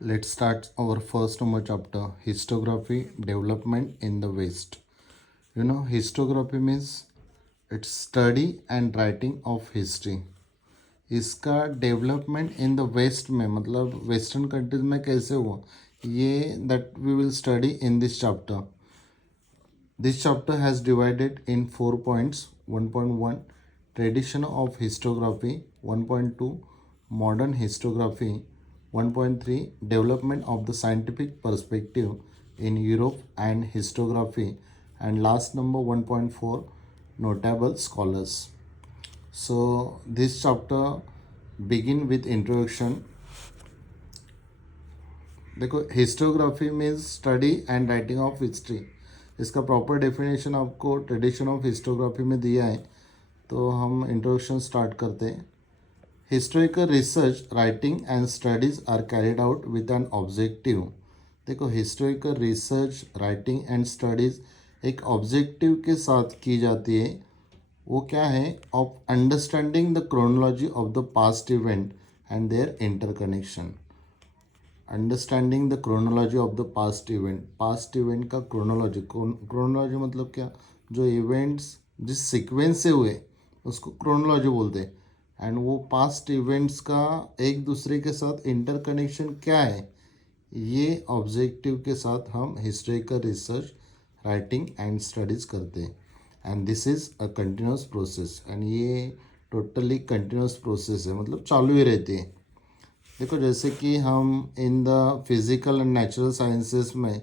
Let's start our first chapter, Historiography Development in the West. Historiography means it's study and writing of history. इसका development in the west में मतलब western countries में कैसे हुआ ये that we will study in this chapter. This chapter has divided in 4 points. 1.1 Tradition of Historiography, 1.2 Modern Historiography, 1.3 Development of the Scientific Perspective in Europe and Historiography, and last number 1.4 Notable Scholars. So this chapter begin with introduction. देखो historiography means study and writing of history. इसका proper definition आपको tradition of historiography में दिया है. तो हम introduction start करते हैं. Historical research writing and studies are carried out with an objective. देखो historical research writing and studies एक ऑब्जेक्टिव के साथ की जाती है. वो क्या है? Of understanding the chronology of the past event and their interconnection. Understanding the chronology of the past event. Past event का क्रोनोलॉजी मतलब क्या? जो इवेंट्स जिस सीक्वेंस से हुए उसको क्रोनोलॉजी बोलते हैं. एंड वो पास्ट इवेंट्स का एक दूसरे के साथ इंटरकनेक्शन क्या है, ये ऑब्जेक्टिव के साथ हम historical research writing and studies करते हैं. And this is a continuous process. And ये टोटली कंटिन्यूस प्रोसेस है, मतलब चालू ही रहती है. देखो जैसे कि हम in the physical and natural sciences में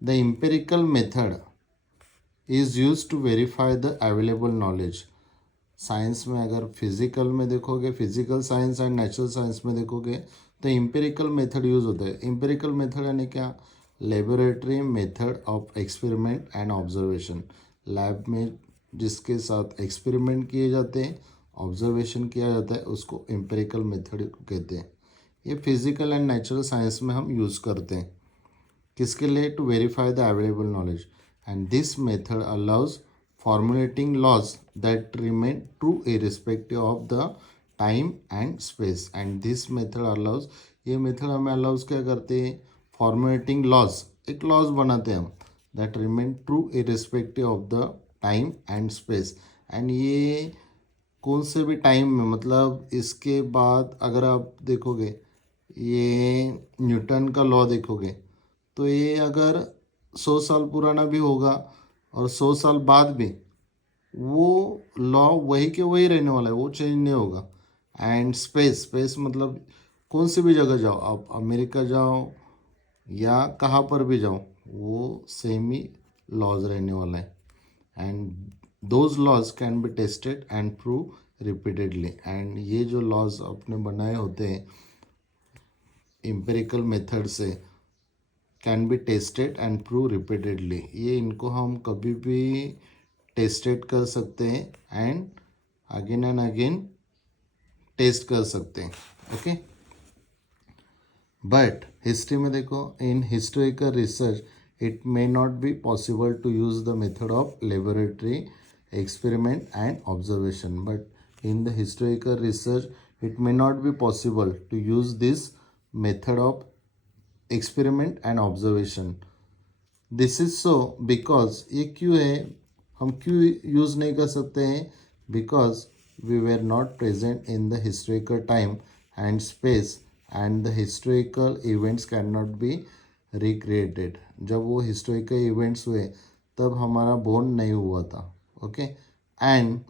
the empirical method is use to verify the available knowledge. Science में अगर फिजिकल में देखोगे, physical science and natural science में देखोगे तो एम्पिरिकल मेथड यूज़ होता है. एम्पिरिकल मेथड यानी क्या? Laboratory method of experiment and observation. Lab में जिसके साथ एक्सपेरिमेंट किए जाते हैं, ऑब्जर्वेशन किया जाता है, उसको एम्पिरिकल मेथड कहते हैं. ये फिजिकल एंड नेचुरल साइंस में हम यूज़ करते हैं. किसके लिए? To verify the available knowledge. And this method allows formulating laws that remain true irrespective of the time and space. And this method allows, ये मेथड हमें अलाउज क्या करते हैं? फॉर्मुलेटिंग लॉज, एक लॉज बनाते हैं हम, that remain true irrespective of the time and space. And ये कौन से भी टाइम में, मतलब इसके बाद अगर आप देखोगे ये न्यूटन का लॉ देखोगे तो ये अगर 100 साल पुराना भी होगा और 100 साल बाद भी वो लॉ वही के वही रहने वाला है, वो चेंज नहीं होगा. एंड स्पेस मतलब कौन सी भी जगह जाओ, आप अमेरिका जाओ या कहाँ पर भी जाओ, वो सेम ही लॉज रहने वाला है. And those laws can be tested and prove repeatedly. And ये जो लॉज आपने बनाए होते हैं एम्पिरिकल मेथड से, can be tested and prove repeatedly. ये इनको हम कभी भी टेस्टेड कर सकते हैं एंड अगेन टेस्ट कर सकते हैं. ओके. बट हिस्ट्री में देखो, in historical research it may not be possible to use the method of laboratory experiment and observation. But in the historical research it may not be possible to use this method of experiment and observation. This is so because ये क्यों है, हम क्यों use नहीं कर सकते हैं? Because we were not present in the historical time and space and the historical events cannot be recreated. जब वो historical events हुए तब हमारा बोर्न नहीं हुआ था. Okay. And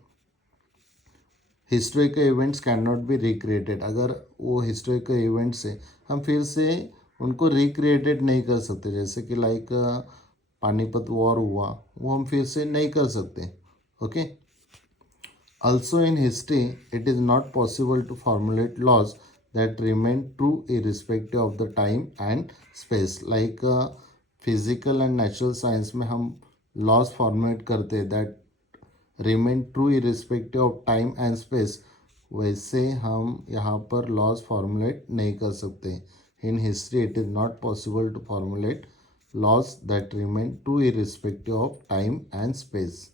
historical events can not be recreated. अगर वो हिस्टोरिकल इवेंट्स है हम फिर से उनको रिक्रिएटेड नहीं कर सकते. जैसे कि लाइक पानीपत वॉर हुआ, वो हम फिर से नहीं कर सकते. Okay. Also in history it is not possible to formulate laws that remain true irrespective of the time and space. Like physical and natural science में हम लॉज फॉर्मुलेट करते हैं that remain true irrespective of time and space, वैसे हम यहाँ पर laws formulate नहीं कर सकते. In history it is not possible to formulate laws that remain true irrespective of time and space.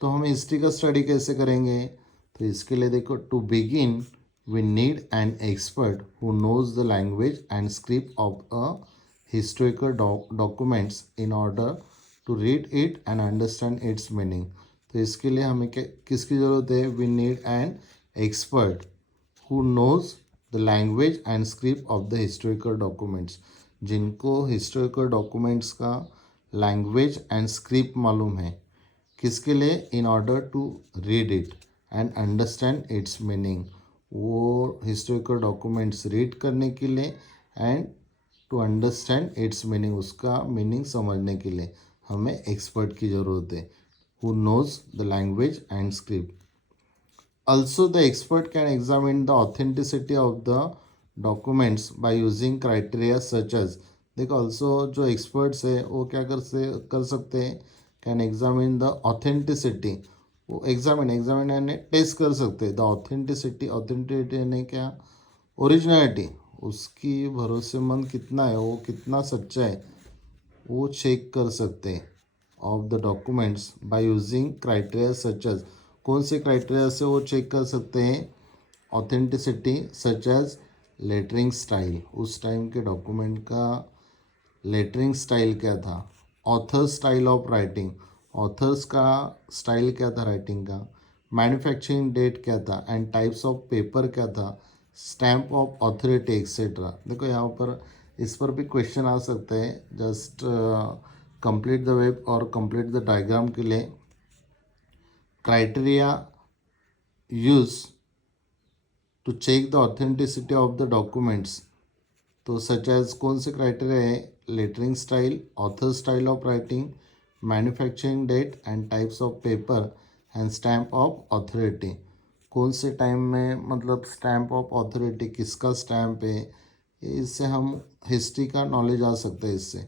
तो हम हिस्ट्री का स्टडी कैसे करेंगे? तो इसके लिए देखो, to begin we need an expert who knows the language and script of a historical documents in order to read it and understand its meaning. तो इसके लिए हमें किसकी ज़रूरत है? We need an expert who knows the language and script of the historical documents. जिनको historical documents का language and script मालूम है. किसके लिए? In order to read it and understand its meaning. वो हिस्टोरिकल डॉक्यूमेंट्स रीड करने के लिए and to understand its meaning, उसका मीनिंग समझने के लिए हमें एक्सपर्ट की ज़रूरत है who knows the language and script. Also, the expert can examine the authenticity of the documents by using criteria such as. देखो also जो experts है वो क्या कर सकते हैं? Can examine the authenticity. वो एग्जामिन यानी टेस्ट कर सकते हैं. द ऑथेंटिसिटी यानी क्या? ओरिजिनलिटी, उसकी भरोसेमंद कितना है, वो कितना सच्चा है, वो चेक कर सकते हैं of the documents by using criteria such as. कौन से क्राइटेरिया से वो चेक कर सकते हैं authenticity? Such as lettering style, उस टाइम के डॉक्यूमेंट का लेटरिंग स्टाइल क्या था. Author style of writing, authors का स्टाइल क्या था राइटिंग का. मैन्युफैक्चरिंग डेट क्या था एंड टाइप्स ऑफ पेपर क्या था. Stamp of authority etcetera. देखो यहाँ पर इस पर भी क्वेश्चन आ सकते हैं. जस्ट कंप्लीट द वेब और कंप्लीट द डायग्राम के लिए criteria use to check the authenticity of the documents. तो सच एज कौन से क्राइटेरिया है? Lettering style, author style of writing, manufacturing date and types of paper and stamp of authority. कौन से time में, मतलब स्टैम्प ऑफ ऑथोरिटी किसका stamp है, इससे हम हिस्ट्री का नॉलेज आ सकता है इससे.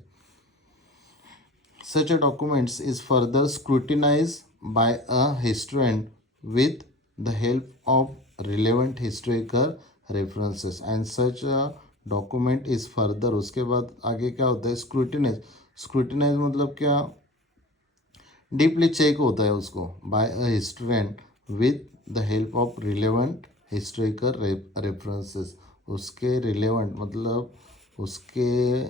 Such a document is further scrutinized by a historian with the help of relevant historical references and such a document is further. उसके बाद आगे क्या होता है? स्क्रूटिनाइज मतलब क्या? डीपली चेक होता है उसको by a historian with the help of relevant historical references. उसके रिलेवेंट मतलब उसके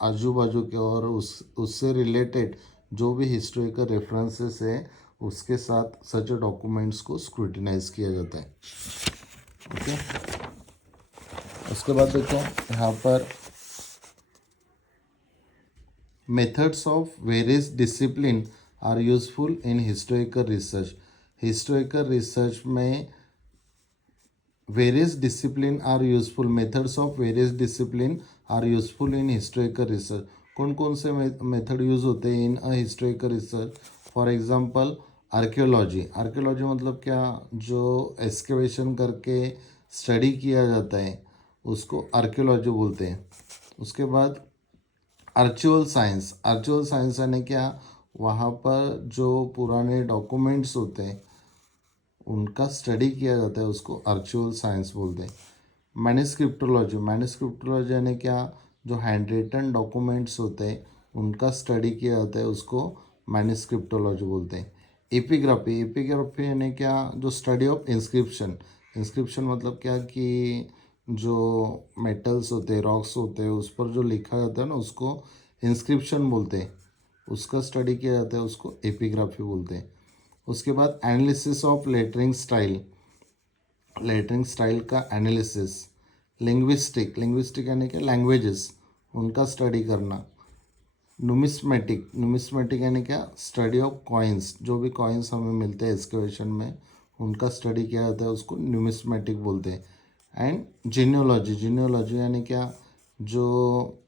आजू बाजू के और उससे रिलेटेड जो भी हिस्टोरिकल रेफरेंसेस है उसके साथ सच डॉक्यूमेंट्स को स्क्रूटिनाइज किया जाता है. ओके, उसके बाद देखो यहाँ पर methods of various discipline are useful in historical research. Historical research में various discipline are useful. Methods of various discipline are useful in historical research. कौन कौन से मेथड यूज होते हैं in a historical research? For example archaeology. Archaeology मतलब क्या? जो excavation करके स्टडी किया जाता है उसको आर्कियोलॉजी बोलते हैं. उसके बाद आर्चुअल साइंस. आर्चुअल साइंस यानी क्या? वहाँ पर जो पुराने डॉक्यूमेंट्स होते हैं उनका स्टडी किया जाता है, उसको आर्चुअल साइंस बोलते हैं. मैन्युस्क्रिप्टोलॉजी. मैन्युस्क्रिप्टोलॉजी यानी क्या? जो हैंड रिटन डॉक्यूमेंट्स होते हैं उनका स्टडी किया जाता है, उसको मैन्युस्क्रिप्टोलॉजी बोलते हैं. एपिग्राफी. एपिग्राफी यानी क्या? जो स्टडी ऑफ इंस्क्रिप्शन. इंस्क्रिप्शन मतलब क्या कि जो मेटल्स होते हैं, रॉक्स होते हैं, उस पर जो लिखा जाता है ना उसको इंस्क्रिप्शन बोलते हैं. उसका स्टडी किया जाता है, उसको एपिग्राफी बोलते हैं. उसके बाद analysis of lettering style. Lettering style का एनालिसिस. लिंग्विस्टिक. लिंग्विस्टिक यानी कि लैंग्वेजेस उनका स्टडी करना. नुमिस्मेटिक. नुमिस्मेटिक यानी क्या? Study of coins. जो भी कॉइन्स हमें मिलते हैं एक्सकेवेशन में उनका स्टडी किया जाता है, उसको न्यूमिस्मेटिक बोलते हैं. And genealogy. जीनियोलॉजी यानी क्या? जो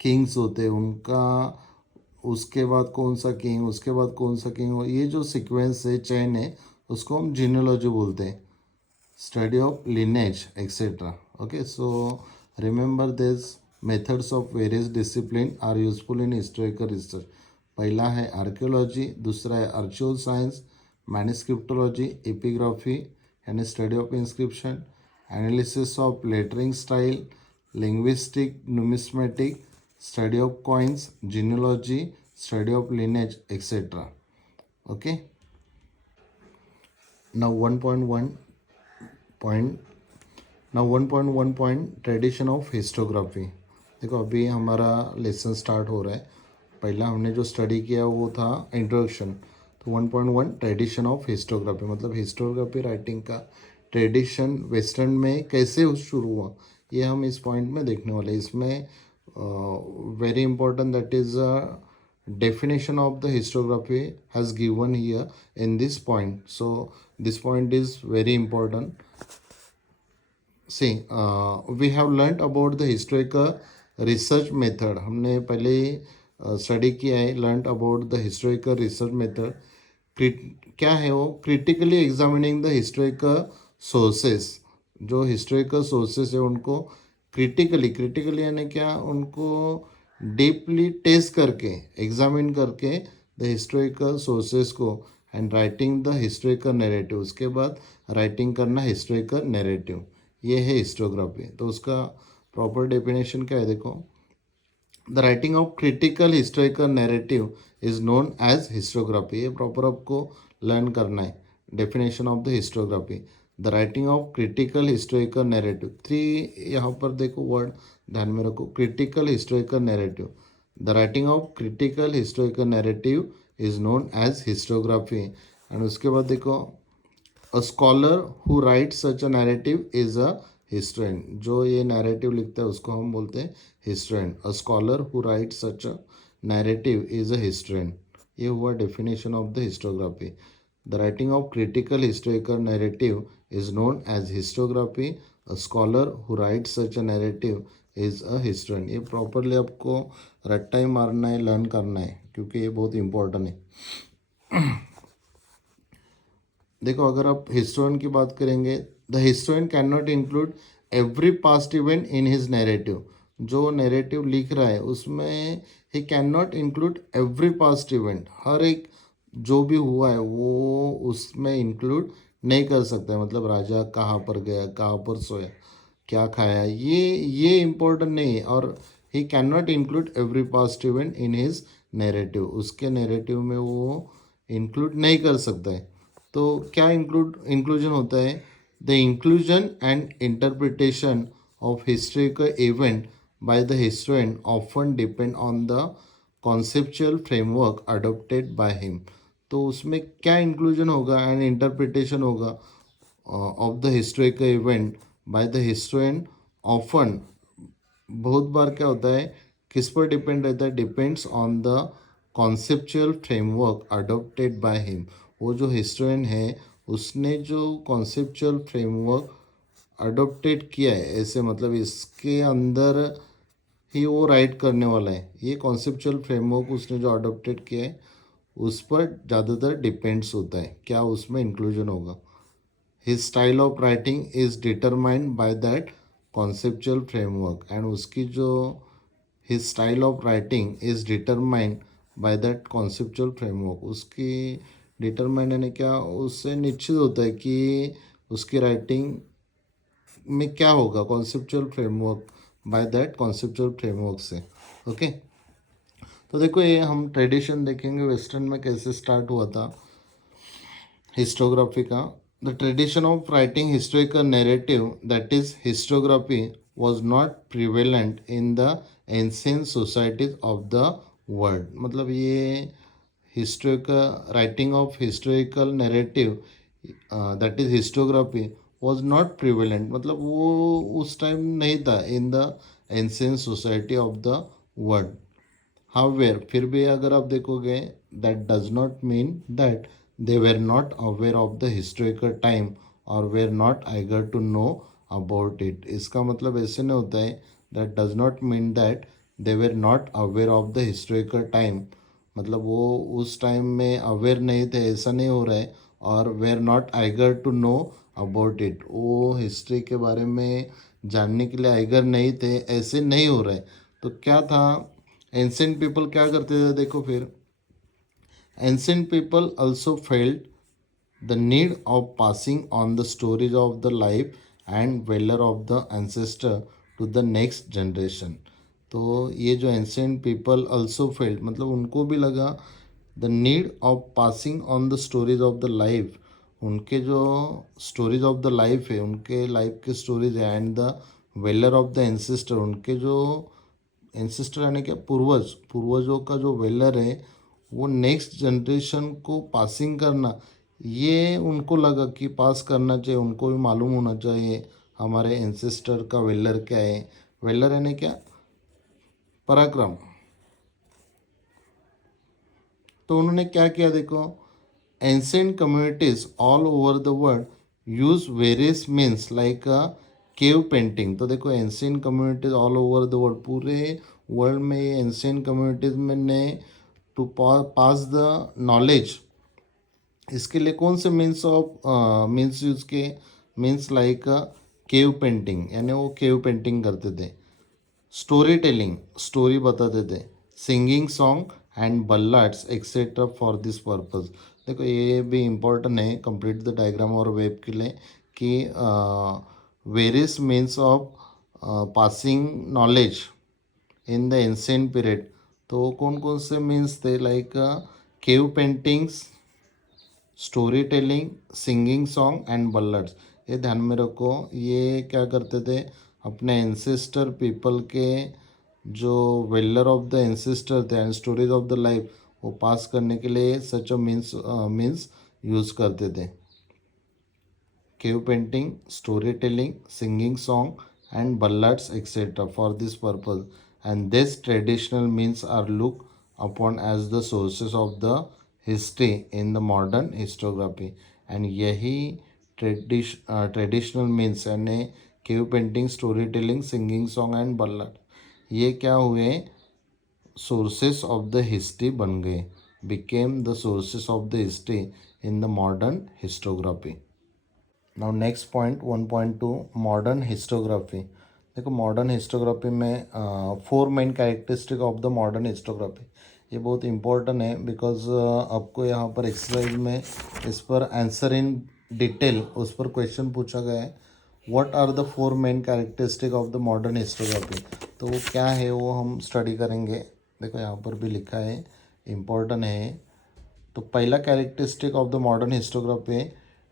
किंग्स होते हैं उनका, उसके बाद कौन सा किंग, उसके बाद कौन सा किंग, ये जो सीक्वेंस है, चेन है, उसको हम जीनियोलॉजी बोलते हैं. Study of lineage etcetera. Okay, so remember this methods of various discipline are useful in historical research. पहला है आर्कियोलॉजी, दूसरा है आर्चुअल साइंस, मैन्युस्क्रिप्टोलॉजी, एपिग्राफी यानी study of inscription, analysis of lettering style, linguistic, numismatic, study of coins, genealogy, study of lineage, etc. Okay. Now 1.1.2 ना 1.1 point tradition of historiography. देखो अभी हमारा lesson start हो रहा है। पहला हमने जो स्टडी किया वो था इंट्रोडक्शन। तो 1.1 ट्रेडिशन ऑफ हिस्टोग्राफी मतलब हिस्टोग्राफी राइटिंग का ट्रेडिशन वेस्टर्न में कैसे शुरू हुआ, ये हम इस पॉइंट में देखने वाले। इसमें very important that is definition of the historiography has given here in this point, so this point is very important. See, we have learnt about the historical research method. हमने पहले स्टडी किया है, learnt about the historical research method. क्या है वो? Critically examining the historical sources. जो historical sources है उनको क्रिटिकली यानी क्या, उनको डीपली टेस्ट करके, एग्जामिन करके द हिस्टोरिकल सोर्सेस को, and writing the historical narrative. उसके बाद राइटिंग करना हिस्टोरिकल नैरेटिव, ये है हिस्टोग्राफी। तो उसका प्रॉपर डेफिनेशन क्या है देखो। The writing of critical historical narrative is known as historiography. ये प्रॉपर आपको लर्न करना है, definition of the historiography. The writing of critical historical narrative, 3 यहाँ पर देखो वर्ड ध्यान में रखो, critical historical narrative. The writing of critical historical narrative is known as historiography. And उसके बाद देखो, a scholar who write such a narrative is a historian. जो ये नैरेटिव लिखता है उसको हम बोलते हैं historian. A scholar who write such a narrative is a historian. ये हुआ definition of the historiography. The writing of critical historical narrative is known as historiography. A scholar who write such a narrative is a historian. ये properly आपको रट्टा ही मारना है, learn करना है, क्योंकि ये बहुत इंपॉर्टेंट है। देखो अगर आप हिस्टोरियन की बात करेंगे, the historian cannot include every past event in his narrative. जो नैरेटिव लिख रहा है उसमें ही cannot include every past event. हर एक जो भी हुआ है वो उसमें इंक्लूड नहीं कर सकता है। मतलब राजा कहाँ पर गया, कहाँ पर सोया, क्या खाया, ये इम्पोर्टेंट नहीं है। और ही cannot include every past event in his narrative. उसके नैरेटिव में वो इंक्लूड नहीं कर सकता है। तो क्या इंक्लूजन होता है? The inclusion and interpretation of historical event by the historian often depend on the conceptual framework adopted by him. तो उसमें क्या इंक्लूजन होगा एंड इंटरप्रिटेशन होगा of the historical event by the historian often. बहुत बार क्या होता है, किस पर डिपेंड रहता है? Depends on the conceptual framework adopted by him. वो जो हिस्टोरियन है उसने जो कॉन्सेप्चुअल फ्रेमवर्क अडोप्टेड किया है, ऐसे मतलब इसके अंदर ही वो राइट करने वाला है। ये कॉन्सेप्चुअल फ्रेमवर्क उसने जो अडोप्टेड किया है उस पर ज़्यादातर डिपेंड्स होता है, क्या उसमें इंक्लूजन होगा। His style of writing is determined by that conceptual framework. And उसकी जो his style of writing is determined by that conceptual framework. उसकी डिटरमाइंड यानी क्या, उससे निश्चित होता है कि उसकी राइटिंग में क्या होगा, conceptual framework, by that conceptual framework से। ओके तो देखो ये हम ट्रेडिशन देखेंगे वेस्टर्न में कैसे स्टार्ट हुआ था हिस्टोग्राफी का। The tradition of writing historical narrative that is historiography was not prevalent in the ancient societies of the world. मतलब ये historical writing of historical narrative that is historiography was not prevalent, मतलब वो उस time नहीं था इन the ancient society of the world. However फिर भी अगर आप देखोगे, that does not mean that they were not aware of the historical time और were not eager to know about it. इसका मतलब ऐसे नहीं होता है, that does not mean that they were not aware of the historical time, मतलब वो उस टाइम में अवेयर नहीं थे, ऐसा नहीं हो रहा है। और were not eager to know about it, वो हिस्ट्री के बारे में जानने के लिए आइगर नहीं थे, ऐसे नहीं हो रहा है। तो क्या था, एंसेंट पीपल क्या करते थे देखो फिर, ancient people also felt the need of passing on the stories of the life and valour of the ancestor to the next generation. तो ये जो एंसेंट पीपल ऑल्सो फेल्ट मतलब उनको भी लगा the need of passing on the stories of the life, उनके जो stories of the life है, उनके लाइफ के स्टोरीज है, and the valour of the ancestor, उनके जो एंसेस्टर यानी क्या पूर्वजों का जो वेलर है वो नेक्स्ट जनरेशन को पासिंग करना, ये उनको लगा कि पास करना चाहिए, उनको भी मालूम होना चाहिए हमारे एंसेस्टर का वेलर क्या है। वेलर यानी क्या, पराक्रम। तो उन्होंने क्या किया देखो, ancient communities all over the world use various means like a cave painting. तो देखो ancient communities all over the world, पूरे वर्ल्ड में ये एंशियंट कम्युनिटीज में ने टू पास द नॉलेज, इसके लिए कौन से मीन्स ऑफ मीन्स यूज किए, मीन्स लाइक केव पेंटिंग, यानी वो केव पेंटिंग करते थे। स्टोरी टेलिंग, स्टोरी बताते थे। Singing song and ballads etcetera for this purpose. देखो ये भी इम्पोर्टेंट है कंप्लीट द डायग्राम और वेब के लिए कि various means of passing knowledge in the ancient period. तो कौन कौन से मीन्स थे, like cave paintings, story telling, singing song and ballads. ये ध्यान में रखो, ये क्या करते थे, अपने एंसेस्टर पीपल के जो वेलर ऑफ द एंसेस्टर थे and stories of the life वो पास करने के लिए सच अ मीन्स यूज़ करते थे। Cave painting, storytelling, singing song, and ballads, etc. for this purpose. And these traditional means are looked upon as the sources of the history in the modern historiography. And यही traditional means यानी cave painting, story telling, singing song and ballad, ये क्या हुए, sources of the history बन गए, became the sources of the history in the modern historiography. Now next point 1.2 modern historiography. देखो modern historiography में 4 main characteristic of the modern historiography, ये बहुत important है बिकॉज आपको यहाँ पर एक्सरसाइज में इस पर आंसर इन डिटेल उस पर क्वेश्चन पूछा गया है। What are the 4 main characteristic of the modern historiography, तो वो क्या है वो हम स्टडी करेंगे। देखो यहाँ पर भी लिखा है, इम्पॉर्टेंट है। तो पहला characteristic of the modern historiography,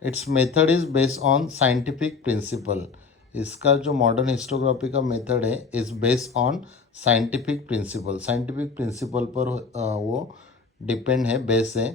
it's method is based on scientific principal. इसका जो मॉडर्न हिस्टोग्राफी का मेथड है is based on scientific principal, scientific principle पर वो डिपेंड है, बेस है।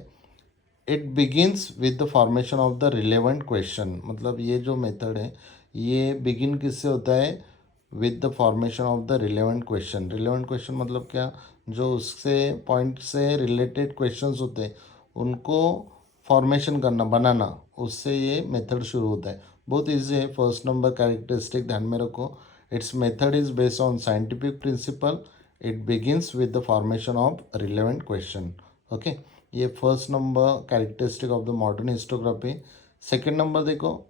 It begins with the formation of the relevant question, मतलब ये जो मेथड है ये बिगिन किससे होता है, with the formation of the relevant question. Relevant question मतलब क्या, जो उससे पॉइंट से रिलेटेड क्वेश्चंस होते हैं उनको फॉर्मेशन करना, बनाना, उससे ये मेथड शुरू होता है। बहुत ईजी है। फर्स्ट नंबर कैरेक्टरिस्टिक ध्यान में रखो, its method is based on scientific principle, it begins with the formation of relevant question. Okay, ये first number characteristic of the modern historiography. Second number देखो,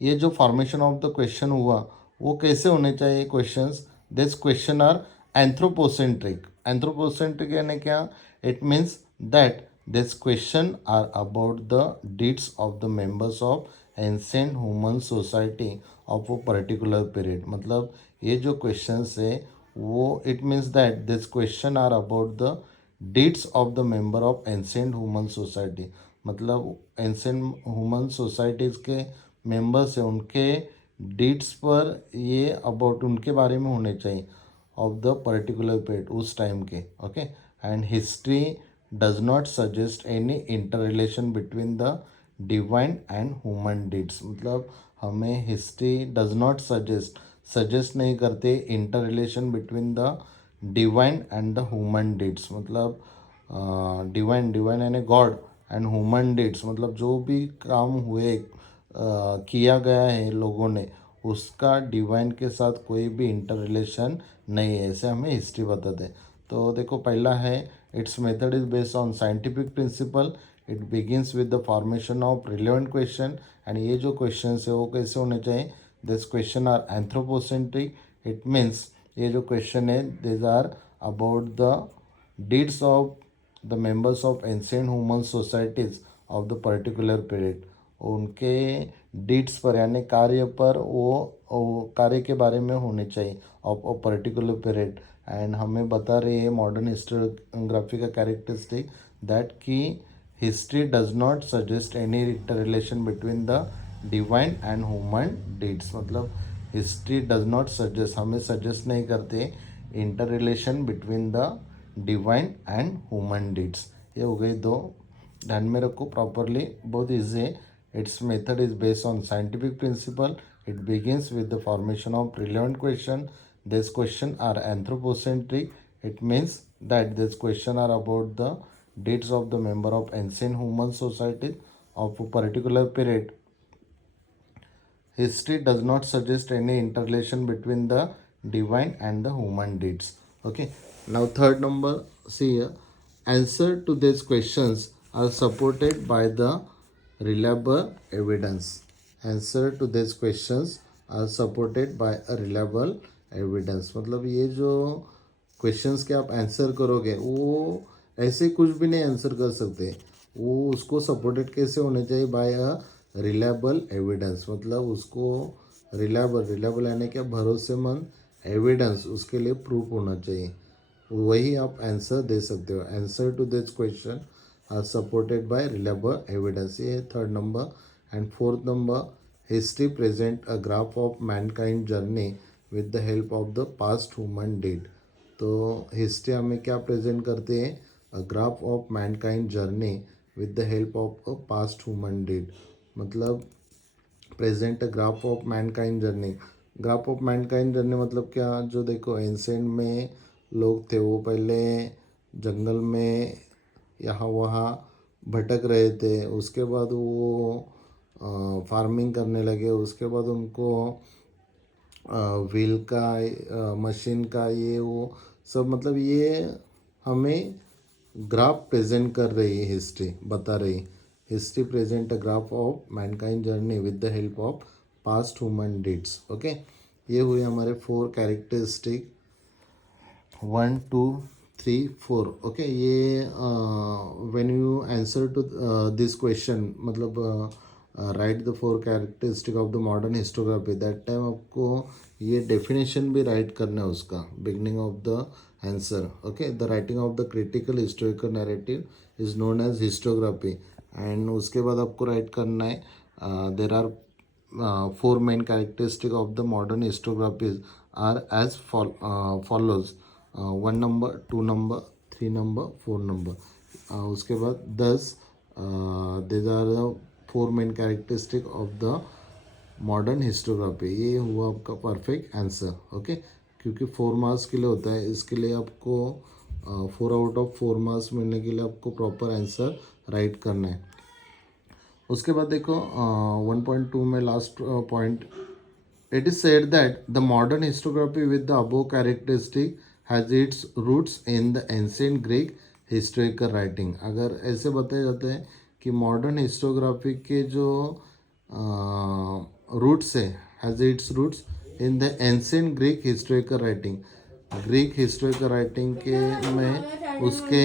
ये जो फॉर्मेशन ऑफ द क्वेश्चन हुआ वो कैसे होने चाहिए questions, this question are anthropocentric. Anthropocentric यानी क्या, it means that this question are about the deeds of the members of ancient human society of a particular period. मतलब ये जो क्वेश्चंस है वो, it means that this question are about the deeds of the member of ancient human society. मतलब ancient human societies के members हैं उनके deeds पर ये अबाउट उनके बारे में होने चाहिए ऑफ द पर्टिकुलर पीरियड उस टाइम के। Okay, and history does not suggest any inter relation between the divine and human deeds. मतलब हमें हिस्ट्री डज नॉट सजेस्ट नहीं करते interrelation between the divine and the human deeds. मतलब divine यानी God and human deeds मतलब जो भी काम हुए किया गया है लोगों ने, उसका डिवाइन के साथ कोई भी इंटर रिलेशन नहीं है, ऐसे हमें हिस्ट्री बताते हैं। तो देखो पहला है, its method is based on scientific principle, it begins with the formation of relevant question. And ये जो क्वेश्चन है वो कैसे होने चाहिए, this question are anthropocentric, it means ये जो क्वेश्चन है this are about the deeds of the members of ancient human societies of the particular period. उनके डीड्स पर यानी कार्य पर वो कार्य के बारे में होने चाहिए of a particular period. And हमें बता रही है मॉडर्न हिस्टोग्राफी का कैरेक्टरिस्टिक दैट कि history does not suggest any interrelation between the divine and human deeds, मतलब हिस्ट्री डज नॉट सजेस्ट, हमें सजेस्ट नहीं करते interrelation between the divine and human deeds. ये हो गई दो, ध्यान में रखो प्रॉपरली, बहुत ईजी है। Its method is based on scientific principle, it begins with the formation of relevant question, this question are anthropocentric, it means that this question are about the deeds of the member of ancient human society of a particular period. History does not suggest any interrelation between the divine and the human deeds. Okay, now third number, see here, answer to these questions are supported by the reliable evidence. Answer to these questions are supported by a reliable evidence, मतलब ये जो questions के आप answer करोगे वो ऐसे कुछ भी नहीं आंसर कर सकते, वो उसको सपोर्टेड कैसे होने चाहिए, बाय अ रिलायबल एविडेंस, मतलब उसको रिलायबल यानी क्या, भरोसेमंद एविडेंस, उसके लिए प्रूफ होना चाहिए, वही आप आंसर दे सकते हो। Answer to this question are supported by reliable evidence, ये third number. And fourth number, history present a graph of mankind journey with the help of the past human deed. तो history हमें क्या present करते हैं, a graph of mankind journey with the help of a past human deed, मतलब present graph of mankind journey. Graph of mankind journey मतलब क्या, जो देखो एंसेंट में लोग थे वो पहले जंगल में यहाँ वहाँ भटक रहे थे, उसके बाद वो फार्मिंग करने लगे, उसके बाद उनको व्हील का मशीन का ये वो सब, मतलब ये हमें ग्राफ प्रेजेंट कर रही है, हिस्ट्री बता रही। History present a graph of mankind journey with the help of past human deeds. Okay, ये हुए हमारे 4 कैरेक्टरिस्टिक, 1 2 3 4। ओके, ये when you answer to this question, मतलब write the 4 characteristic of the modern historiography, that time आपको ये definition भी write करना है उसका, beginning of the answer. Okay, the writing of the critical historical narrative is known as historiography. And उसके बाद आपको राइट करना है, there are 4 main characteristic of the modern historiographies are as follows, 1 number, 2 number, 3 number, 4 number. उसके बाद 10, these are the 4 main characteristic of the modern historiography. ये हुआ आपका परफेक्ट आंसर। ओके, क्योंकि 4 मार्क्स के लिए होता है, इसके लिए आपको 4 आउट ऑफ 4 मार्क्स मिलने के लिए आपको प्रॉपर आंसर राइट करना है। उसके बाद देखो 1.2 में last point, it is said that the modern historiography with the above characteristic has its roots in the ancient Greek historical writing. अगर ऐसे बताया जाता है कि मॉडर्न हिस्टोग्राफी के जो रूट्स है, has its roots in the ancient Greek historical writing, Greek historical writing के में उसके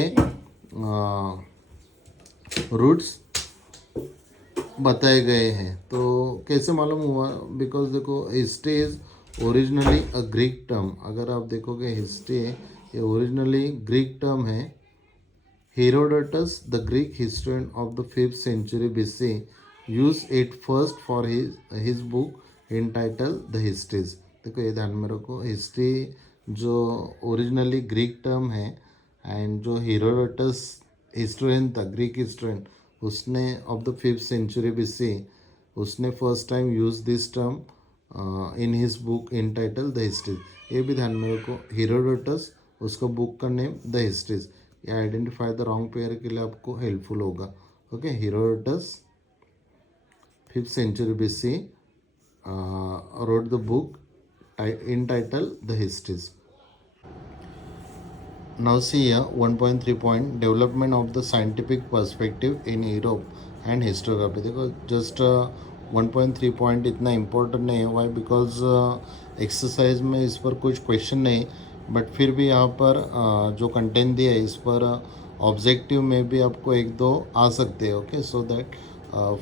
रूट्स बताए गए हैं। तो कैसे मालूम हुआ, बिकॉज देखो history is originally a Greek term, अगर आप देखोगे हिस्ट्री है ये ओरिजिनली ग्रीक टर्म है। Herodotus the Greek historian of the 5th century BC use it first for his book in title the histories. देखो ये ध्यान में रखो, हिस्ट्री जो ओरिजिनली ग्रीक टर्म है, एंड जो हेरोडोटस हिस्टोरियन था, ग्रीक हिस्टोरियन, उसने of the 5th century BC उसने first time use this term in his book in title the histories. ये भी ध्यान में रखो, हेरोडोटस, उसका बुक का नेम द हिस्ट्रीज। ये आइडेंटिफाई द रॉन्ग पेयर के लिए आपको हेल्पफुल होगा। Okay, Herodotus 5th century BC wrote the book in title the histories. Now see here 1.3 point, development of the scientific perspective in Europe and historiography। देखो just 1.3 point इतना important नहीं है, Y, because exercise में इस पर कुछ question नहीं, but फिर भी यहाँ पर जो कंटेंट दिया है इस पर ऑब्जेक्टिव में भी आपको 1-2 आ सकते हैं। Okay, so that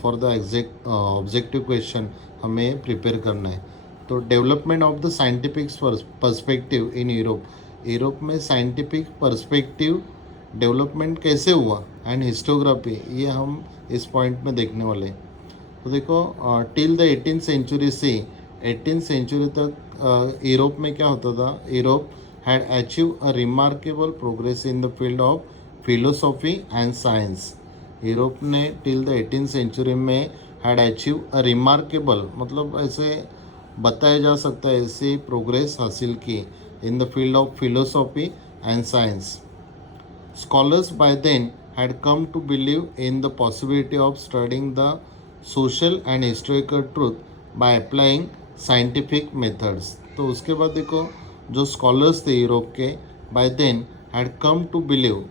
for the exact objective question हमें प्रिपेयर करना है। तो development of the scientific perspective in Europe, Europe में साइंटिफिक पर्सपेक्टिव डेवलपमेंट कैसे हुआ, एंड हिस्टोग्राफी, ये हम इस पॉइंट में देखने वाले हैं। तो देखो टिल द 18th सेंचुरी से 18th सेंचुरी तक यूरोप में क्या होता था, Europe had achieve a remarkable progress in the field of philosophy and science. Europe ने टिल द 18th सेंचुरी में हैड अचीव अ रिमार्केबल, मतलब ऐसे बताया जा सकता है ऐसी प्रोग्रेस हासिल की in the field of philosophy and science. Scholars by then had come to believe in the possibility of studying the social and historical truth by applying scientific methods। तो उसके बाद देखो जो स्कॉलर्स थे यूरोप के by then had come to believe,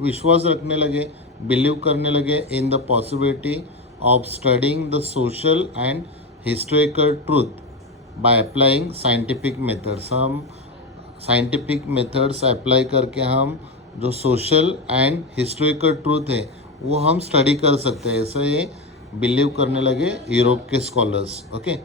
विश्वास रखने लगे, बिलीव करने लगे in the possibility of studying the social and historical truth by applying scientific methods. हम साइंटिफिक मेथड्स अप्लाई करके हम जो सोशल एंड हिस्टोरिकल ट्रूथ है वो हम स्टडी कर सकते हैं, ऐसे ये बिलीव करने लगे यूरोप के scholars. Okay,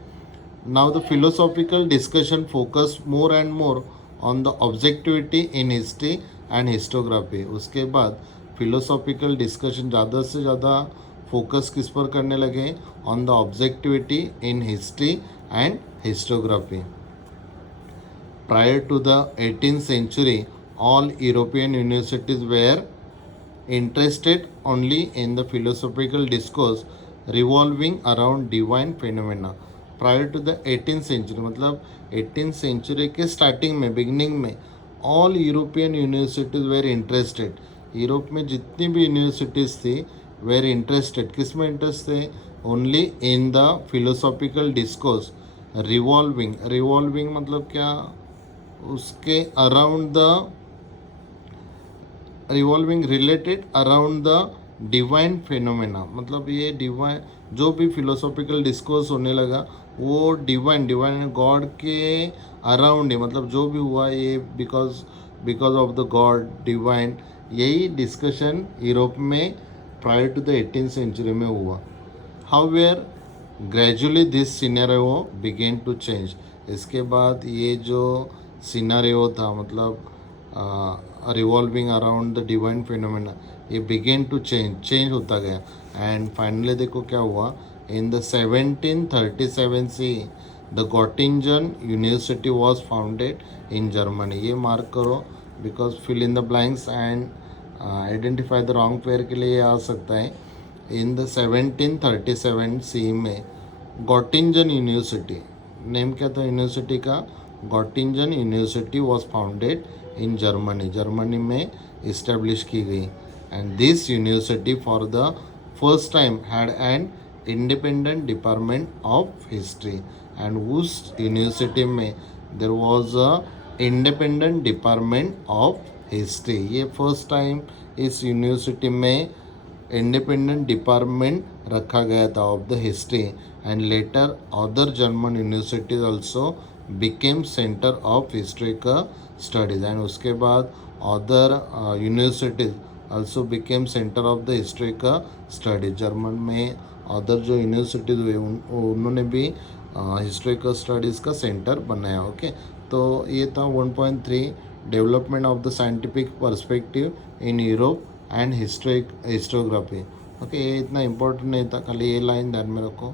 now the philosophical discussion focus more and more on the objectivity in history and historiography. उसके बाद फिलोसॉफिकल डिस्कशन ज़्यादा से ज़्यादा फोकस किस पर करने लगे, on the objectivity in history and historiography. Prior to the 18th century, all European universities were interested only in the philosophical discourse revolving around divine phenomena। Prior to the 18th century, मतलब 18th century के starting में, beginning में, all European universities were interested, Europe में जितनी भी universities थी where interested, किस में इंटरेस्ट थे, only in the philosophical discourse revolving. Revolving मतलब क्या, उसके around the, revolving related around the divine phenomena, मतलब ये डिवाइन जो भी फिलोसॉफिकल डिस्कोर्स होने लगा वो डिवाइन गॉड के अराउंड है, मतलब जो भी हुआ ये because of the god divine, यही डिस्कशन यूरोप में prior to the 18th century में हुआ। However gradually this scenario began to change. इसके बाद ये जो सिनेरियो था, मतलब revolving around the divine phenomena, ये बिगेन टू चेंज होता गया। एंड फाइनली देखो क्या हुआ, इन द 1737 से the Gottingen university was founded in Germany. ये मार्क करो because fill in the blanks and identify the wrong pair के लिए आ सकता है। इन द 1737 सी में गॉटिंजन यूनिवर्सिटी, नेम क्या था यूनिवर्सिटी का, Gottingen university was founded in Germany, Germany में इस्टेब्लिश की गई। And this university for the first time had an independent department of history. And उस यूनिवर्सिटी में there was a independent department of history. ये first time इस university में independent department रखा गया था of the history. And later other German universities also became centre of historical studies. And उसके बाद other universities also became centre of the historical studies. German में other जो universities हुए उन्होंने भी हिस्ट्रिकल स्टडीज़ का सेंटर बनाया। ओके, तो ये था 1.3 development of the scientific perspective in Europe and historiography. Okay, ये इतना इम्पोर्टेंट नहीं था, खाली ये लाइन ध्यान में रखो।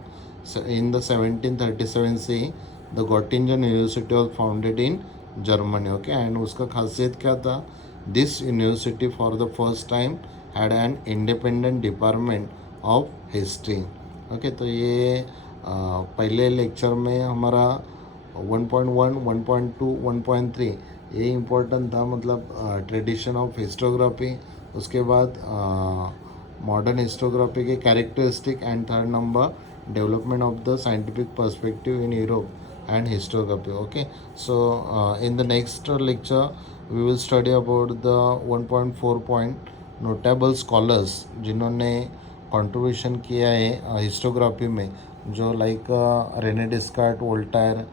इन द 1737 से the Gottingen university was founded in Germany. Okay, and उसका खासियत क्या था, this university for the first time had an independent department of history. Okay, तो ये पहले लेक्चर में हमारा 1.1, 1.2, 1.3 ये इम्पोर्टेंट था, मतलब ट्रेडिशन ऑफ हिस्टोग्राफी, उसके बाद मॉडर्न हिस्टोग्राफी के characteristic, and third number development of the scientific perspective in Europe and historiography. Okay, so in the next lecture we will study about the 1.4 point notable scholars जिन्होंने contribution किया है historiography में, जो like Renee डिस्कार्ट, Voltaire,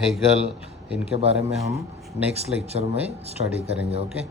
Hegel, इनके बारे में हम next lecture में स्टडी करेंगे। ओके।